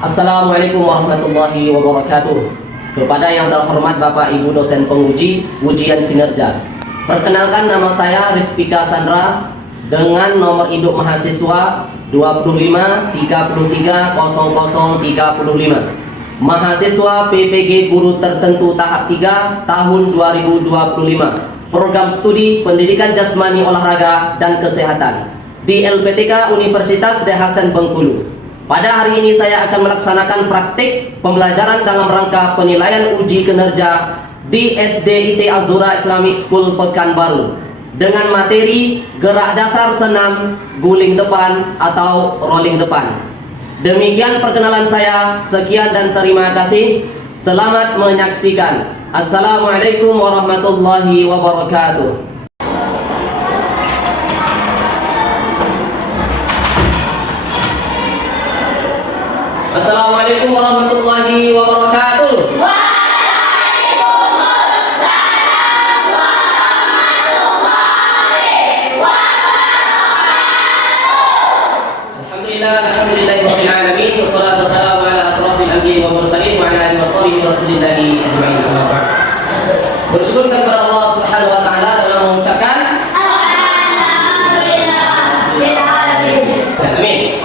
Assalamualaikum warahmatullahi wabarakatuh. Kepada yang terhormat Bapak Ibu dosen penguji ujian kinerja, perkenalkan nama saya Rizpika Sandra dengan nomor induk mahasiswa 25 33 00 35, mahasiswa PPG Guru Tertentu tahap 3 tahun 2025, program studi Pendidikan Jasmani Olahraga dan Kesehatan di LPTK Universitas Syekh Hasan Bengkulu. Pada hari ini saya akan melaksanakan praktik pembelajaran dalam rangka penilaian uji kinerja di SDIT Azura Islamic School Pekanbaru dengan materi gerak dasar senam, guling depan atau rolling depan. Demikian perkenalan saya, sekian dan terima kasih. Selamat menyaksikan. Assalamualaikum warahmatullahi wabarakatuh. Assalamualaikum warahmatullahi wabarakatuh. Waalaikumsalam warahmatullahi wabarakatuh. Alhamdulillahirabbil alamin wassalatu wassalamu ala asrofil anbiya'i wal mursalin wa ala alihi washabihi rasulillahi ajma'in. Amma ba'd. Bersyukur kepada Allah Subhanahu wa taala dengan mengucapkan Alhamdulillah bil alamin. amin.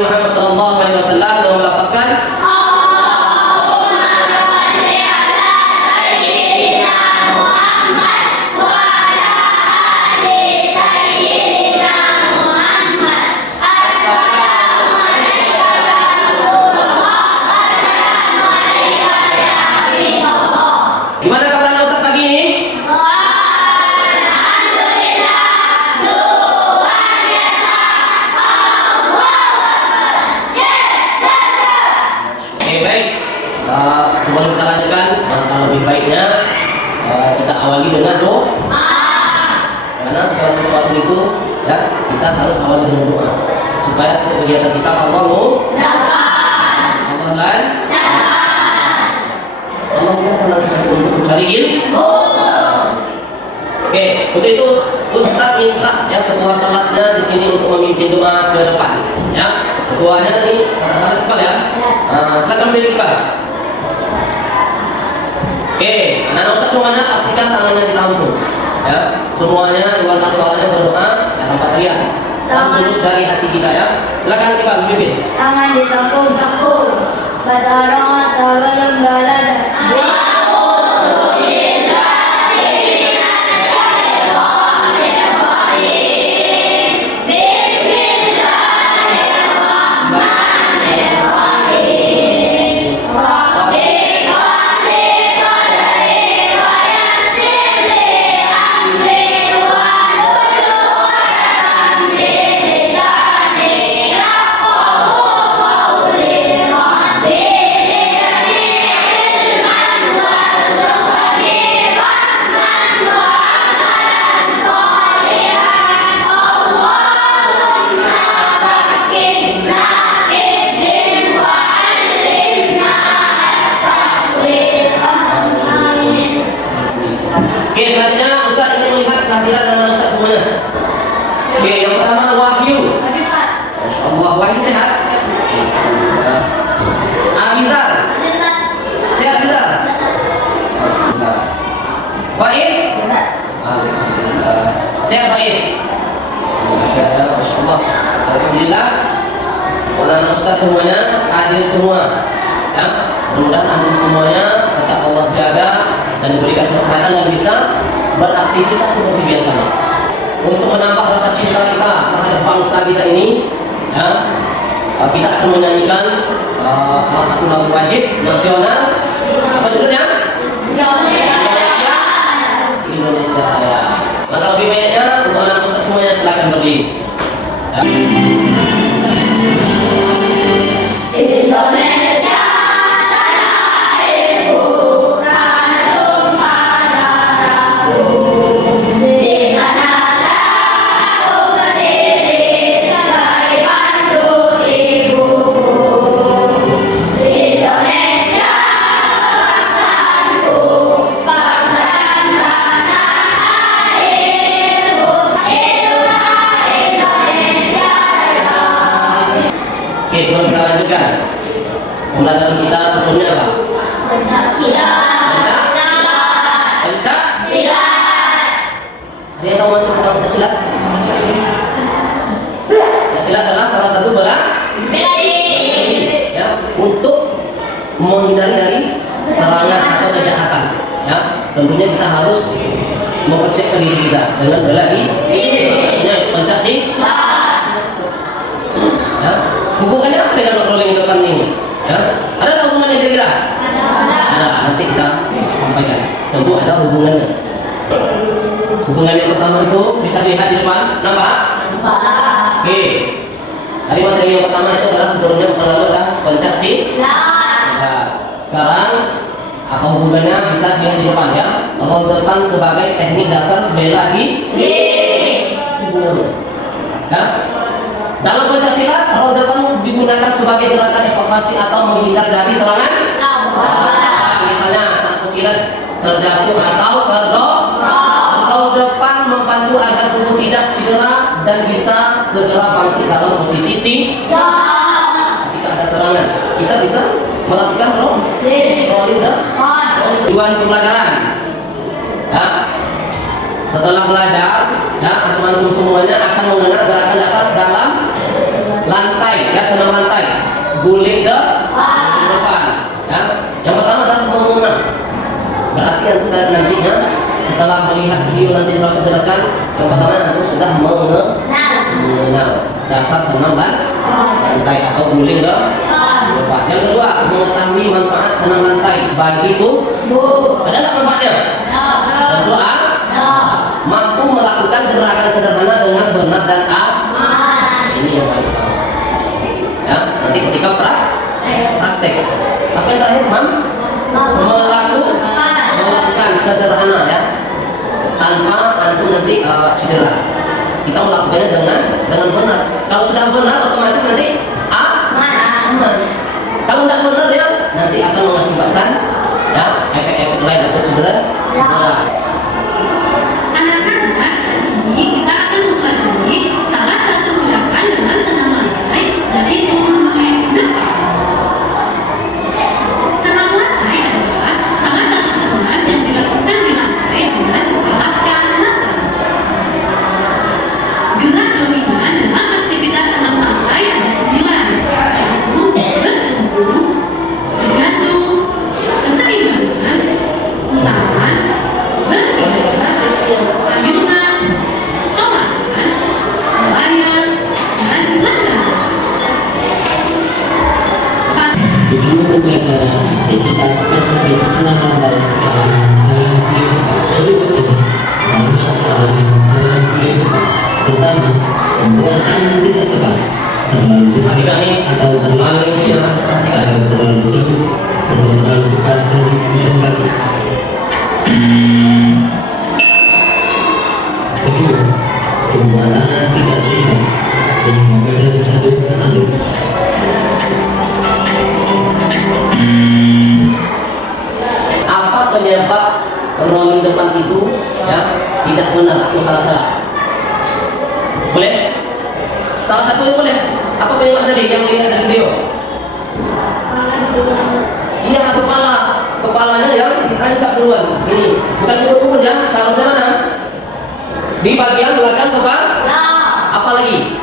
Muhammad sallallahu alaihi wasallam dengan melafazkan Allahumma shalli ala sayyidina Muhammad wa ala ali sayyidina Muhammad. Assalamu alayka ya Rasulullah, assalamu alayka ya Habibullah. Gimana kabar Ustaz pagi ini? Alhamdulillah luar biasa. Baik. Sebelum kita lanjutkan, kalau lebih baiknya kita awali dengan doa. Karena segala sesuatu itu ya kita harus awali dengan doa supaya setiap kegiatan kita Allah menandakan untuk mencari ilmu. Oke, untuk itu Ustaz minta ya ketua kelasnya di sini untuk memimpin doa ke depan. Ya, ketuanya ini kata salah kepala ya. Silakan berdiri Pak. Oke, anak Ustaz semuanya pastikan tangannya ditampung. Ya, semuanya dua suaranya berdoa ya, tanpa teriak. Tulus dari hati kita ya. Silakan Pak memimpin. Tangan ditampung takut. Badarong sebelum baladan. Oke, selanjutnya Ustaz ini melihat kehadiran anak Ustaz semuanya. Oke, yang pertama Wahyu. Masya Allah, Wahyu sehat? Abizar. Sehat Abizar? Faiz? Alhamdulillah. Sehat Faiz? Sehat, Masya Allah. Alhamdulillah. Anak Ustaz semuanya hadir semua. Ya, mudah-mudahan antum semuanya tetap Allah jaga dan diberikan kesehatan yang bisa beraktivitas seperti biasa. Untuk menambah rasa cinta kita terhadap bangsa kita ini, ya, kita akan menyanyikan salah satu lagu wajib nasional. Apa judulnya? Indonesia Raya. Maka lebih baiknya untuk anak Ustaz semuanya silakan berdiri. Ya. Indonesia tanah airku, tanah tumpah darahku. Di sanalah aku berdiri sebagai pandu ibuku. Indonesia bangsaku, bangsa tanah airku. Itulah Indonesia. Oke, sebelum kita lanjutkan, pembelajaran kita sebelumnya apa? Silat. Pencak. Silat. Ada yang tahu masuk tentang pencak silat? Pencak silat adalah salah satu bela Bela ya, untuk menghindari dari serangan atau kejahatan. Ya, tentunya kita harus mempersiapkan diri kita dengan bela diri. Salah satunya pencak silat. Ya, hubungannya apa dengan rolling depan ini? Ya, ada tak hubungannya kira-kira? Ada, nanti kita sampaikan. Tentu ada hubungannya. Hubungan yang pertama itu bisa dilihat di depan, nampak? Oke. Tadi materi yang pertama itu adalah sebelumnya lalu adalah pencak silat. Nah, sekarang apa hubungannya bisa dilihat di depan ya? Roll depan sebagai teknik dasar bela diri. Hubungannya. Ya. Dalam pencak silat, roll depan digunakan sebagai gerakan evakuasi atau menghindar dari serangan. Misalnya saat pesilat terjatuh atau terdorong, roll depan membantu agar tubuh tidak cedera dan bisa segera bangkit dalam posisi ketika ada serangan. Kita bisa melakukan rolling depan. Tujuan pembelajaran. Ya. Setelah belajar, ya, teman-teman semuanya akan mengenal gerakan dasar dalam lantai, ya, senam lantai, guling depan. Ya. Yang pertama adalah mengenal. Berarti nantinya setelah melihat video nanti saya jelaskan. Yang pertama antum sudah mengenal dasar senam lantai atau guling depan. Yang kedua, mengetahui manfaat senam lantai bagi tubuh. Ada nggak manfaatnya? Kedua, mampu melakukan gerakan sederhana dengan benar dan aman. Ini yang paling utama. Ya, nanti ketika praktek. Apa yang terakhir, melakukan sederhana ya, tanpa antum nanti cedera. Kita melakukannya dengan benar. Kalau sudah benar, otomatis nanti aman. Kalau tidak benar ya, nanti akan mengakibatkan ya efek-efek lain atau cedera. Anak-anak, hari ini kita akan mempelajari salah satu gerakan dalam senam lantai, yaitu guling depan. Senam lantai adalah salah satu senam yang dilakukan di lantai dengan mengalaskan mata. Gerak dominan dalam aktivitas senam lantai ada 9, yaitu bertumbuh, bergantung, keseimbangan, ulangan, berpijak, ayunan, torakan, melayang, dan melangkah. Video pembelajaran aktivitas spesifik senam lantai salam dalam guling depan berikut ini sangat salam dalam guling depan. Pertama, membuang tangan tidak cepat, terlalu dekat atau terlalu jauh atau terlalu jauh atau terlalu dekat dari ujung kaki. Kedua, kedua tangan tidak seimbang sehingga badan jatuh bersandung. Apa penyebab rolling depan itu ya tidak benar atau salah? Boleh? Salah satunya boleh. Apa penyebab tadi yang dilihat dari video? Iya, kepalanya yang ditancap duluan. Ini bukan turun ya, sarungnya mana? Di bagian belakang kepala. Apa lagi?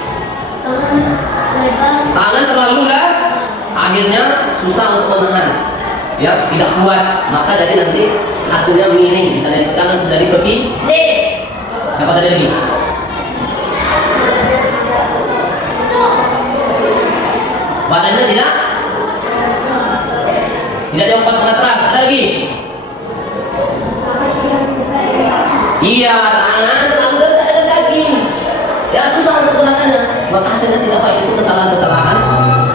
Tangan terlalu lah. Akhirnya susah untuk menahan. Ya, tidak kuat. Maka jadi nanti hasilnya miring. Bisa dari tekanan dari kaki. Siapa tadi lagi? Badannya tidak dihempas ke atas. Ada lagi? Iya, tangan terlalu dekat dengan daging. Ya, susah untuk gerakannya. Maka hasilnya tidak baik. Itu kesalahan-kesalahan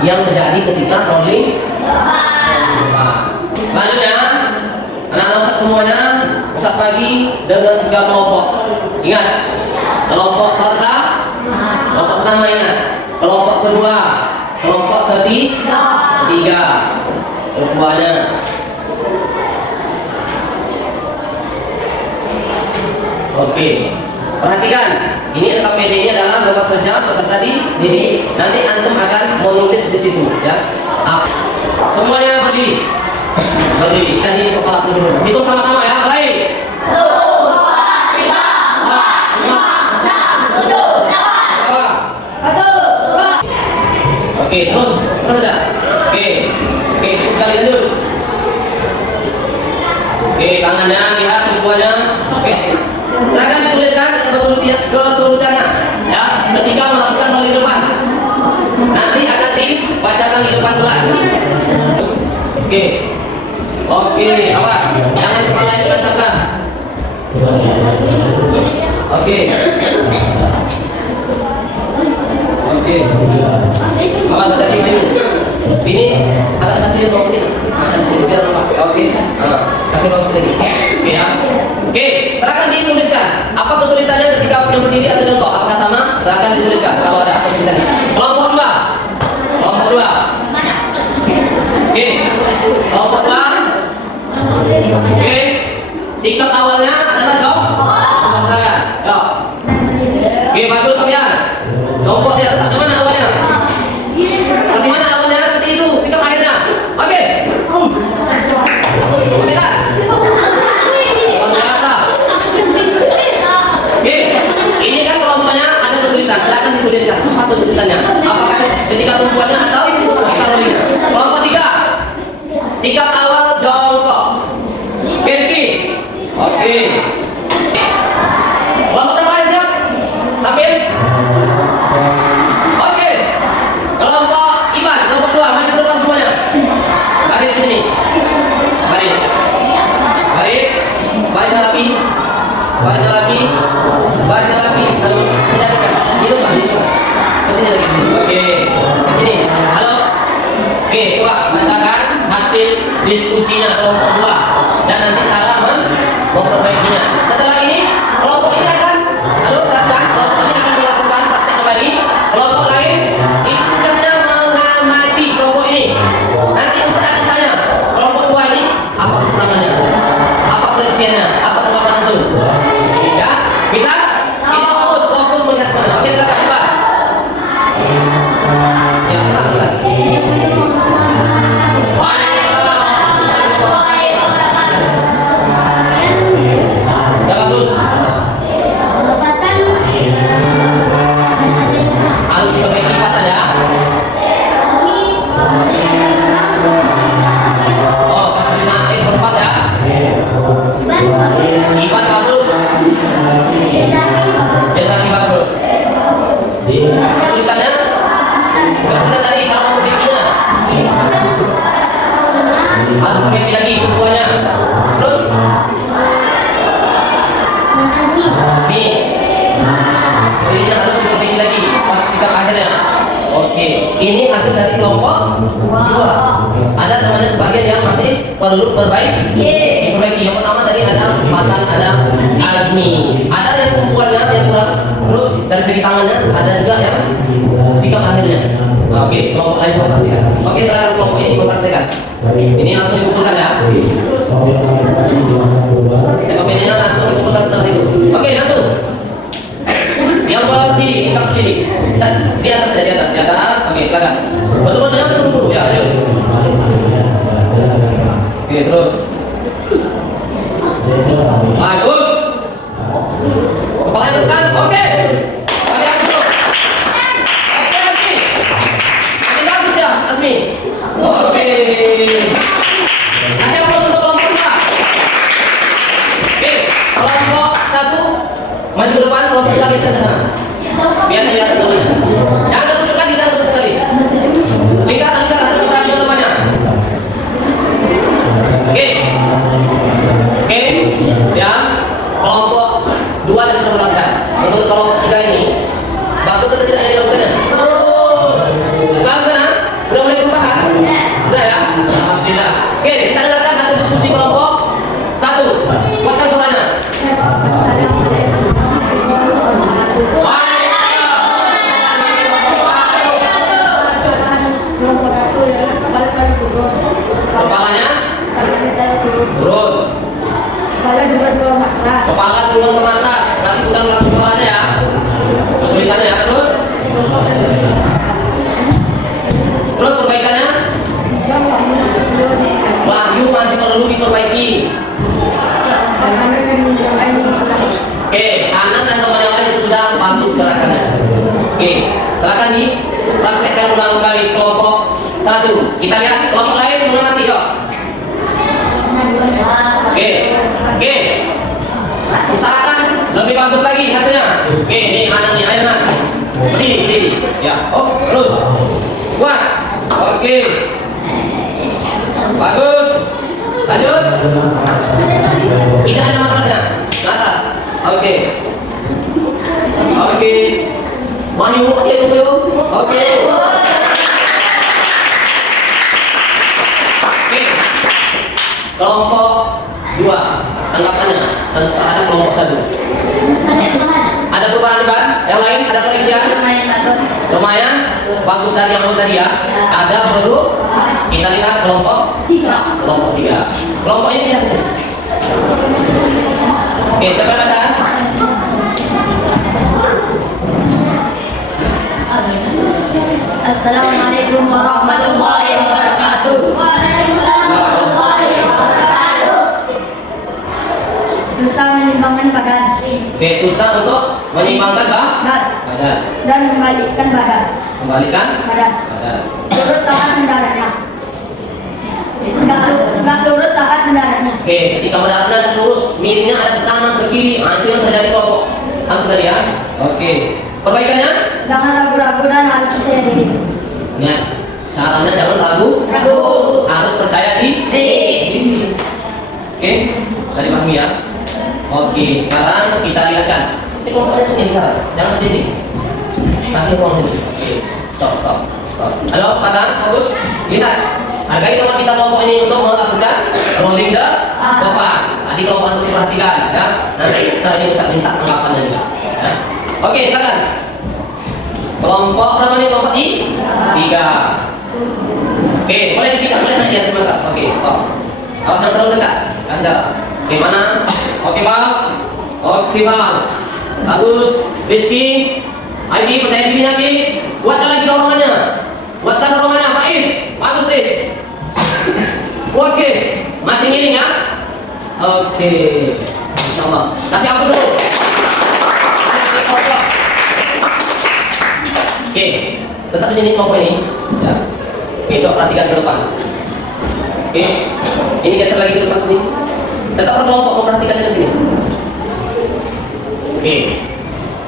yang terjadi ketika rolling depan. Selanjutnya, anak-anak Ustaz semuanya, Ustaz bagi dengan 3 kelompok. Ingat, kelompok pertama ingat, kelompok kedua, kelompok ketiga, keduanya. Oke, perhatikan. Ini LKPD ini adalah lembar kerja peserta didik. Nanti antum akan menulis di situ ya. Semuanya berdiri. Berdiri. Dan ini kepala dulu. Itu sama-sama ya. Baik. 1, 2, 3, 4, 5, 6, 7, 8. 1, 2. Oke, terus aja. Oke, cukup sekali lanjut. Oke, tangannya lihat semuanya. Oke, silakan dituliskan keseluruhannya. Ya, ketika melakukan hal di depan. Nanti akan dibacakan di depan kelas. Oke, awas, jangan kepala yang ditancapkan. Oke, awas tadi itu. Ini ada kasih ruang sedikit. Kasih biar pakai. Oke, kasih ruang sedikit. Oke ya. Oke, silakan dituliskan. Apa kesulitannya ketika yang berdiri atau contoh? Apakah sama? Silakan dituliskan kalau ada kesulitannya. Kelompok 2. Kelompok 2. Oke. Kelompok 2. Oke. Sikap awalnya adalah masalah. Yo. Oke, bagus kalian. Contoh dia letak di mana awalnya? Di mana awalnya seperti itu? Sikap akhirnya. Oke. Oke tak? Biasa. Oke. Ini kan kelompoknya ada kesulitan. Silakan dituliskan apa kesulitannya. Apakah ketika perempuannya atau masalahnya? Kelompok 3. Sikap awal jongkok. Rizky. Oke. Kelompok terbaik siap? Ambil. Oke. Kelompok Iban, kelompok 2, maju ke depan semuanya. Baris ke sini. Baris. Baris. Baris rapi. Baris rapi. Baris rapi. Lalu sejajarkan. Hidup Pak, hidup Pak. Ke sini lagi. Oke. Ke sini. Halo. Oke, coba bacakan hasil diskusinya kelompok 2 dan nanti cara memperbaikinya. Setelah ini kelompok ini akan perhatikan, kelompok ini akan melakukan praktek kembali. Kelompok lain itu tugasnya mengamati kelompok ini. Nanti Ustaz akan tanya kelompok 2 ini apa kekurangannya, apa perinciannya, apa tanggapan antum. Ya, bisa? Ini fokus melihat mana. Oke, silakan coba. Ya, silakan. Ya bagus. Harus diperbaiki lipatan ya. Oh, pas dimatiin berpas ya. Lipat bagus. Biasa bagus. Kesulitannya? Kesulitan tadi cara memperbaikinya. Harus perbaiki lagi kebutuhannya. Terus nih, ini harus diperbaiki lagi pas sikap akhirnya. Oke, ini hasil dari kelompok 2. Ada temannya sebagian yang masih perlu diperbaiki. Yang pertama tadi ada Fatan, ada Azmi. Ada yang kumpulannya yang kurang. Terus dari segi tangannya ada juga yang sikap akhirnya. Oke, kelompok lain coba perhatikan. Oke, sekarang kelompok ini perhatikan. Ini langsung dikumpulkan ya. Rekomendasinya langsung dikumpulkan setelah itu. Oke, langsung. Yang berdiri, sikap berdiri. Di atas ya, di atas. Oke, silakan. Betul-betul jangan buru-buru ya, ayo. Oke, terus. Bagus. Kepala tekan. Oke. Masih langsung. Oke, lagi. Ini bagus ya, Asmi. Oke. Kasih aplaus untuk kelompok 2. Oke, kelompok 1 maju ke depan, kelompok 2 geser ke sana. Biar dilihat temannya. Jangan kesulitan, jangan kesulitan tadi. Lingkar satu persatu temannya. Oke. Oke. Ya, kelompok 2 yang sudah melakukan. Menurut kelompok 3 ini, bagus atau tidak yang dilakukannya? Bagaimana? Udah mulai perubahan? Udah ya? Alhamdulillah. Oke, kita dengarkan hasil diskusi kelompok 1. Kuatkan suaranya. Kepalanya turun. Kepala turun ke atas. Nanti bukan belakang kepalanya ya. diperbaiki. Oke, kanan dan teman yang lain itu sudah bagus gerakannya. Oke, silakan dipraktekkan ulang kembali kelompok 1. Kita lihat kelompok lain mengamati, yuk. Oke, oke. Usahakan lebih bagus lagi hasilnya. Oke, ini mana nih, ayo man. Berdiri. Ya, oh, terus. Kuat. Oke. Bagus. Lanjut. Tidak ada masalahnya. Ke atas. Oke. Oke. Maju, oke, yuk. Oke. Oke. Kelompok 2. Tanggapannya terhadap kelompok 1. Ada perubahan Pak? Yang lain ada koreksian? Lumayan bagus dari yang tadi ya. Ada baru kita lihat kelompok 3. Kelompok ini tidak bisa. Oke, siapa baca? Assalamualaikum warahmatullahi wabarakatuh. Waalaikumsalam warahmatullahi wabarakatuh. Susah menimbangkan badan. Oke, susah untuk menyimbangkan badan Dan membalikkan badan. badan. Lurus saat mendaratnya. Nggak lurus saat mendaratnya. Oke, ketika mendaratnya ada lurus, miringnya ada ke kanan ke kiri. Itu yang terjadi kelompok antum tadi ya. Oke, perbaikannya? Jangan ragu-ragu dan harus percaya diri. Ya, caranya jangan ragu, harus percaya diri. Oke, bisa dipahami ya. Oke, sekarang kita lihatkan. Ini kelompoknya sini kan? Jangan berdiri. Kasih ruang sini. Oke, stop. Halo, Patah, fokus. Lihat. Hargai teman kita kelompok ini untuk melakukan rolling the depan. Tadi kelompok untuk perhatikan ya. Nanti setelah ini bisa minta tanggapannya juga. Ya. Oke, silakan. Kelompok berapa nih? Kelompok 3. Oke, boleh dipisah, boleh naik di atas matras. Oke, stop. Awas jangan terlalu dekat. Kasih darah. Oke, mana? Oke, Bang. Bagus. Rizky. Ayo, percaya diri lagi. Kuatkan lagi dorongannya. Faiz. Bagus, Riz. Oke. Masih miring ya? Oke. Insyaallah. Kasih hapus dulu. Oke. Tetap di sini kelompok ini. Ya. Oke, coba perhatikan ke depan. Oke. Ini geser lagi ke depan sini. Tetap berkelompok memperhatikan ke sini. Oke.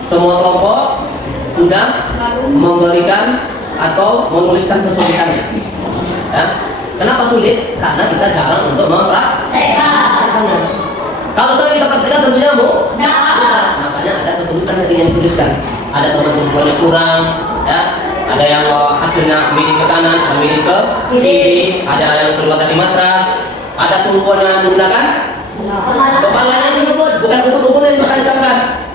Semua kelompok sudah memberikan atau menuliskan kesulitannya. Ya. Kenapa sulit? Karena kita jarang untuk mempraktekkannya. Kalau sering kita praktekkan tentunya makanya ada kesulitan tadi yang dituliskan. Ada teman tumpuannya kurang, ya. Ada yang hasilnya miring ke kanan, ada miring ke kiri, ada yang keluar dari matras, ada tumpuan yang menggunakan kepalanya ini bukan ubun-ubun yang ditancapkan,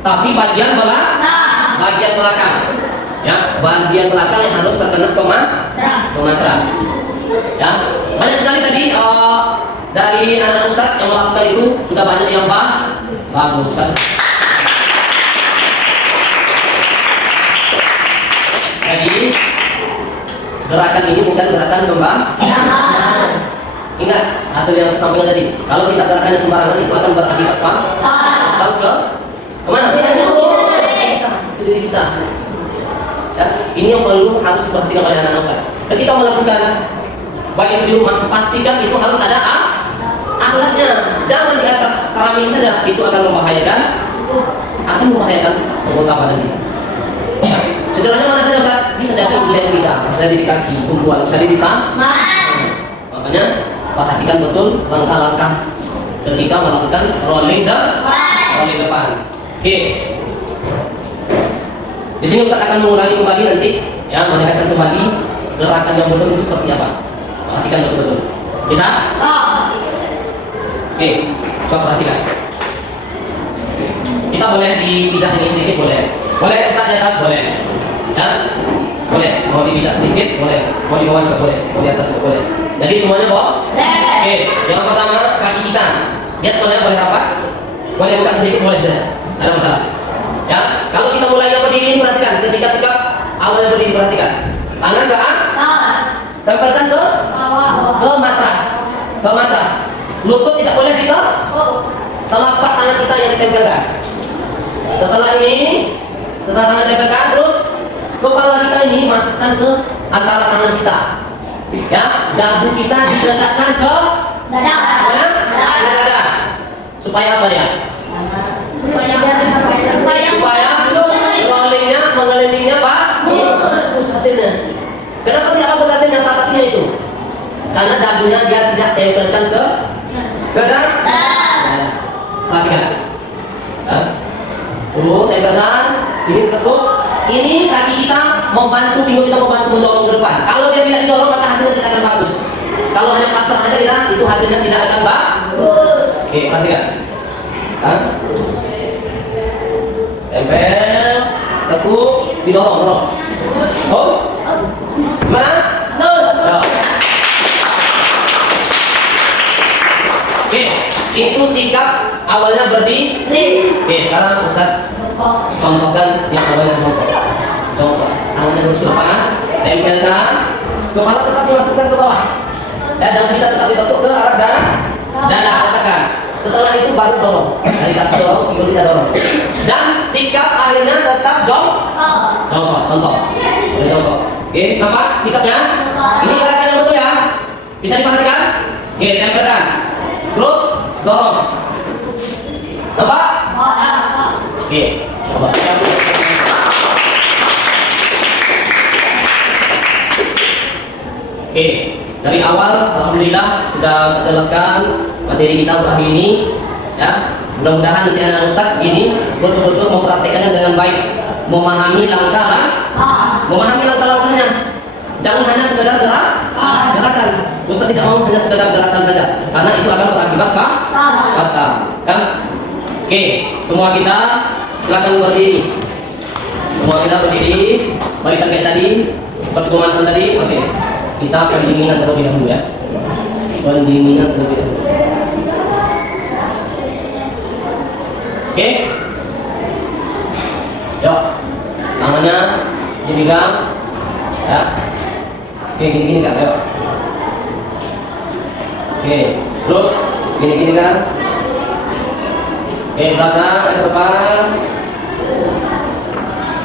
tapi bagian belakang. Ya, bagian belakang yang harus terkena ke matras. Ya, banyak sekali tadi dari anak ustaz yang melakukan itu sudah banyak yang bagus. Jadi gerakan ini bukan gerakan sembarangan. Ingat hasil yang saya sampaikan tadi. Kalau kita gerakannya sembarangan itu akan berakibat fatal kemana? Ke diri kita. Ya, ini yang perlu harus diperhatikan oleh anak ustaz. Ketika melakukan baik di rumah, pastikan itu harus ada alatnya. Jangan di atas keramik saja, itu akan membahayakan anggota badan kita. Cederanya mana saja Ustaz? Bisa jadi di leher kita, bisa jadi di kaki, tumpuan, bisa jadi di tangan. Makanya perhatikan betul langkah-langkah ketika melakukan rolling depan. Oke. Di sini Ustaz akan mengulangi kembali nanti, ya, menegaskan kembali gerakan yang betul itu seperti apa. Perhatikan betul-betul. Bisa? Oke, coba perhatikan. Kita boleh dipijak ini sedikit, boleh. Boleh Ustaz di atas, boleh. Ya? Boleh. Mau dipijak sedikit, boleh. Mau di bawah juga boleh. Mau di atas juga boleh. Jadi semuanya boleh. Oke, yang pertama kaki kita. Dia semuanya boleh rapat. Boleh buka sedikit, boleh saja. Ada masalah. Ya, kalau kita mulai yang berdiri ini perhatikan. Ketika sikap awalnya berdiri perhatikan. Tangan ke atas. Tempelkan ke matras. kita yang ditempelkan. Setelah tangan tempelkan, terus kepala kita ini masukkan ke antara tangan kita. Ya, dagu kita didekatkan ke Dada. dada. Supaya apa ya? Supaya rollingnya, mengelilingnya bagus hasilnya. Kenapa tidak bagus hasilnya salah satunya itu? Karena dagunya dia tidak tempelkan ke dada. Perhatikan. Tempelkan. Ini tekuk. Ini kaki kita membantu, pinggul kita membantu mendorong ke depan. Kalau dia tidak didorong maka hasilnya tidak akan bagus. Kalau hanya pasrah aja kita, itu hasilnya tidak akan bagus. Oke, perhatikan. Tempel, tekuk, didorong. Oh, gimana? Ya. Oke, itu sikap awalnya berdiri. Oke, sekarang Ustaz contohkan yang awalnya contoh. Tangannya lurus ke depan, tempelkan, kepala tetap dimasukkan ke bawah. Dada kita tetap ditutup ke arah dada, katakan. Setelah itu baru dorong. Dari kaki dorong, pinggul kita dorong. Dan sikap akhirnya tetap contoh. Oke, nampak sikapnya? Ini gerakan yang betul ya. Bisa diperhatikan? Oke, tempelkan. Terus dorong. Nampak? Oke, coba. Oke, dari awal alhamdulillah sudah saya jelaskan materi kita untuk hari ini. Ya, mudah-mudahan nanti anak Ustaz ini betul-betul mempraktekannya dengan baik, memahami langkah-langkahnya. Jangan hanya sekedar gerakan. Ustaz tidak mau hanya sekedar gerakan saja, karena itu akan berakibat fatal. Kan? Oke, semua kita silakan berdiri. Barisan kayak tadi, seperti pemanasan tadi. Oke. Kita pendinginan terlebih dahulu ya. Oke. Yuk. Tangannya dipegang. Ya. Oke, gini kan, yuk. Oke, terus gini kan. Oke, belakang ke depan.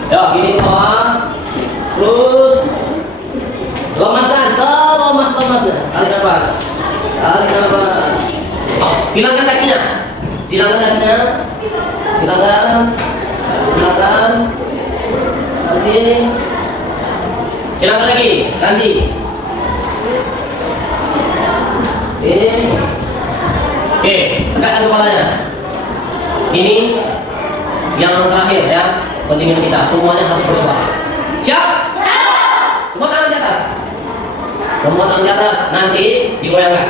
Yuk, gini ke bawah. Terus lemaskan, selemas-lemasnya. Tarik nafas. Silakan kakinya. Silakan. Ganti. Silakan lagi. Ganti. Oke, tegakkan kepalanya. Ini yang terakhir ya, pentingnya kita. Semuanya harus bersuara. Siap? Semua tangan di atas, nanti digoyangkan.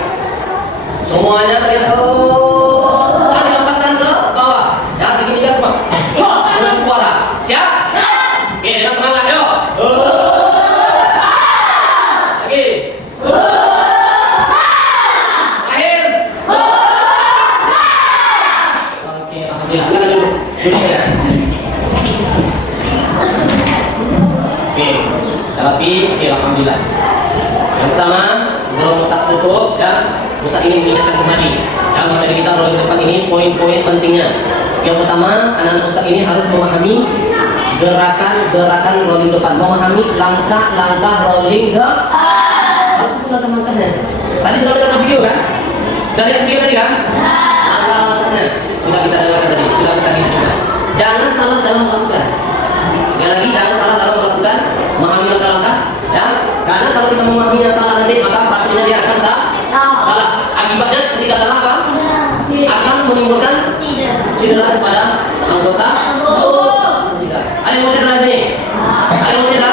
Semuanya terlihat. Kan dilepaskan ke bawah. Ya, begini kan Pak. Dengan suara. Siap? Oke, dengan semangat yuk. Lagi. Akhir. Oke, alhamdulillah. Sekarang dulu ya. Oke, alhamdulillah. Yang pertama, sebelum Ustaz tutup ya, Ustaz ingin mengingatkan kembali ya, materi kita rolling depan ini poin-poin pentingnya. Yang pertama, anak-anak Ustaz ini harus memahami gerakan rolling depan, memahami langkah-langkah rolling depan. Harus itu langkah-langkahnya. Tadi sudah kita video kan? Dari video tadi kan? Langkah-langkahnya sudah kita dengarkan tadi, sudah kita lihat juga. Jangan salah dalam melakukan. Sekali lagi, jangan salah dalam melakukan, memahami langkah-langkah. Ya, karena kalau kita memahaminya salah nanti maka praktiknya dia akan salah. Akibatnya ketika salah apa? Akan menimbulkan cedera kepada anggota. Ada yang mau cedera nih? Ada yang mau cedera?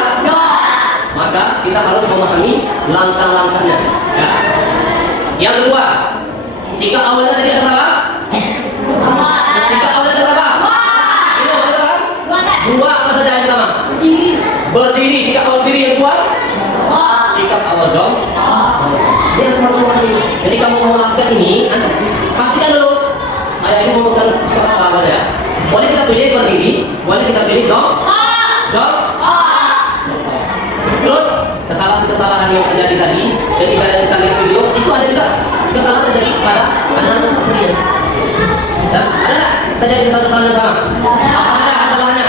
Maka kita harus memahami langkah-langkahnya. Ya. Yang kedua, sikap awalnya tadi adalah apa? Sikap awalnya adalah apa? Ini adalah dua apa saja yang pertama? Berdiri, sikap awal diri. Yang kedua, sikap awal jong. Dia harus memahami. Jadi kamu mau melakukan ini, pastikan dulu saya ini memegang sikap awal ya. Boleh kita pilih berdiri, boleh kita pilih jong. Terus kesalahan yang terjadi tadi, ketika kita lihat video itu ada juga kesalahan terjadi pada anak-anak sekalian. Ada nggak kita jadi satu kesalahan yang sama. Apa ada kesalahannya?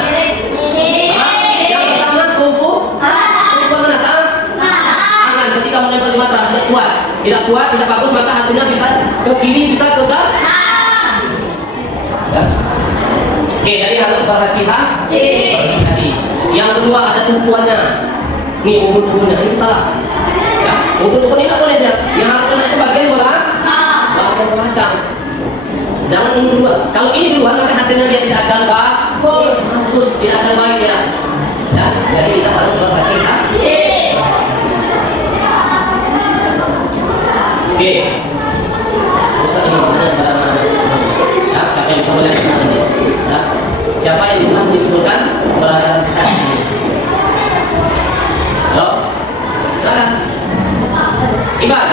Yang pertama tumpuan mana? Tangan. Ketika menempel di matras tidak kuat, tidak bagus, maka hasilnya bisa ke kiri, bisa ke kanan. Ya. Oke, jadi harus berhati-hati. Yang kedua ada tumpuannya. Nih ubun-ubunnya itu salah. Ya, ubun-ubun ini tak boleh dia. Yang harus kena itu bagian belakang. Jangan ini dua. Kalau ini dua maka hasilnya dia tidak akan bagus, tidak akan baik ya. Ya, jadi kita harus berhati-hati. Oke. Usah ini pertanyaan pada anak-anak semuanya. Ya, siapa yang bisa melihat ini? Ya. Siapa yang bisa menyimpulkan keberadaan kita di sini? Halo? Silakan. Iban.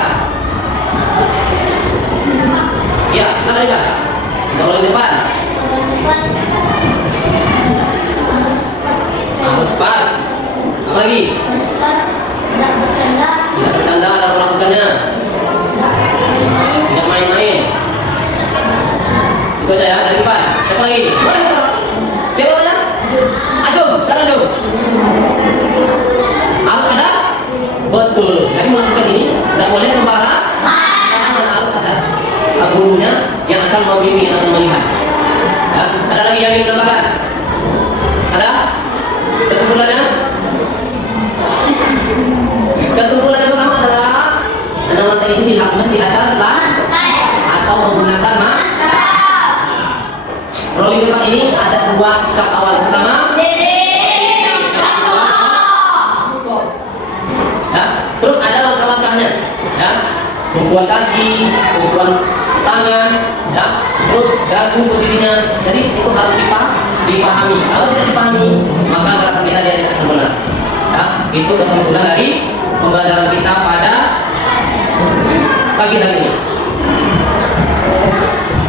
Ya, silakan Iban. Kalau di depan. Harus pas. Apa lagi? Tidak bercanda dalam melakukannya. Tidak main-main. Itu aja ya dari depan. Siapa lagi? Boleh siapa aja? Adum, salah Adum. Harus ada? Betul. Jadi melakukan ini tidak boleh sembarang. Harus ada gurunya yang akan membimbing atau melihat. Ya. Ada lagi yang ingin menambahkan? Ada? Kesimpulannya? Kesimpulan yang pertama adalah sedang materi itu dilakukan di atas atau menggunakan rolling depan ini ada dua sikap awal. Pertama, ya, terus ada langkah-langkahnya, ya, tumpuan kaki, tumpuan tangan, ya, terus dagu posisinya. Jadi itu harus dipahami. Kalau tidak dipahami, maka gerakan kita tidak akan benar. Ya, itu kesimpulan dari pembelajaran kita pada pagi hari ini.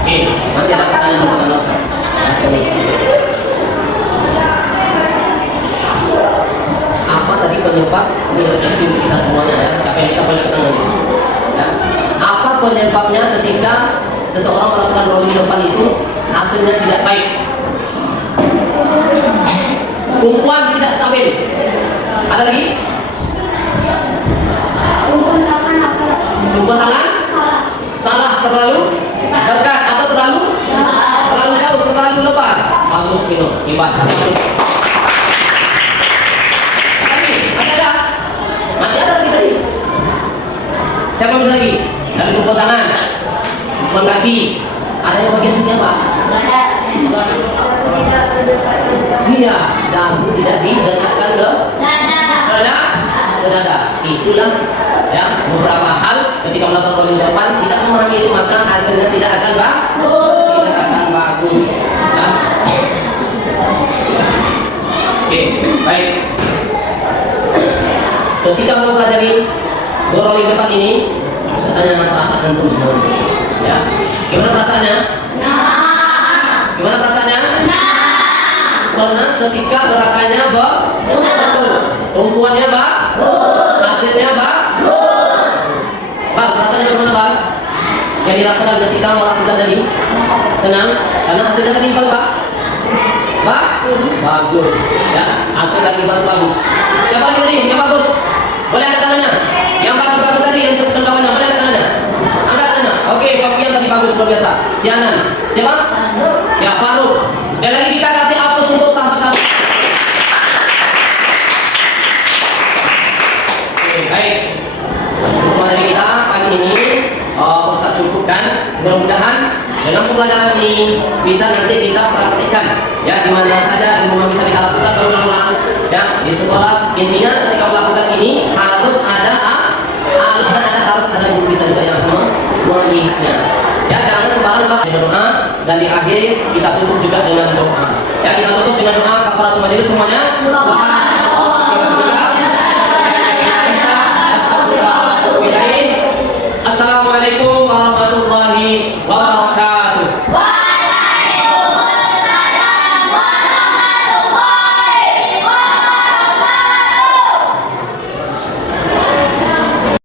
Oke, masih ada pertanyaan Ustaz? Apa tadi penyebab refleksi kita semuanya ya? Siapa yang bisa balik ke tangan ini? Ya. Apa penyebabnya ketika seseorang melakukan rolling depan itu hasilnya tidak baik? Tumpuan tidak stabil. Ada lagi? Tumpuan tangan? Salah terlalu dekat atau terlalu jauh, terlalu lebar. Bagus gitu, Iban. Masih ada lagi tadi. Siapa bisa lagi? Dari tumpuan tangan, tumpuan kaki. Ada yang bagian sini apa? Iya, dagu tidak didekatkan ke dada. Itulah ya beberapa hal ketika melakukan rolling depan tidak memahami itu maka hasilnya tidak akan bagus. Ya. Oke, baik. Ketika mempelajari rolling depan ini, bisa tanya perasaan antum semua. Ya, gimana perasaannya? Gimana perasaannya? Senang ketika gerakannya betul, tumpuannya hasilnya Bang, perasaannya gimana Bang? Yang dirasakan ketika melakukan tadi? Senang, karena hasilnya tadi bagus, ya, hasil tadi bagus. Siapa lagi tadi? Yang bagus? Boleh angkat tangannya? Yang bagus tadi, yang disebutkan kawannya, boleh angkat tangannya? Angkat tangannya. Oke, Fafian tadi bagus, luar biasa. Sianan, siapa? Ya, Faruk. Sekali lagi kita kasih aplaus untuk satu-satu. Oke, baik. Untuk materi kita pagi ini Ustaz cukupkan. Mudah-mudahan dengan pembelajaran ini bisa nanti kita praktekkan ya di mana saja, di rumah bisa kita lakukan berulang-ulang ya di sekolah. Intinya ketika melakukan ini harus ada guru kita juga yang melihatnya ya, jangan sembarang doa. Dan di akhir kita tutup juga dengan doa ya, kita tutup dengan doa kafaratul majelis semuanya.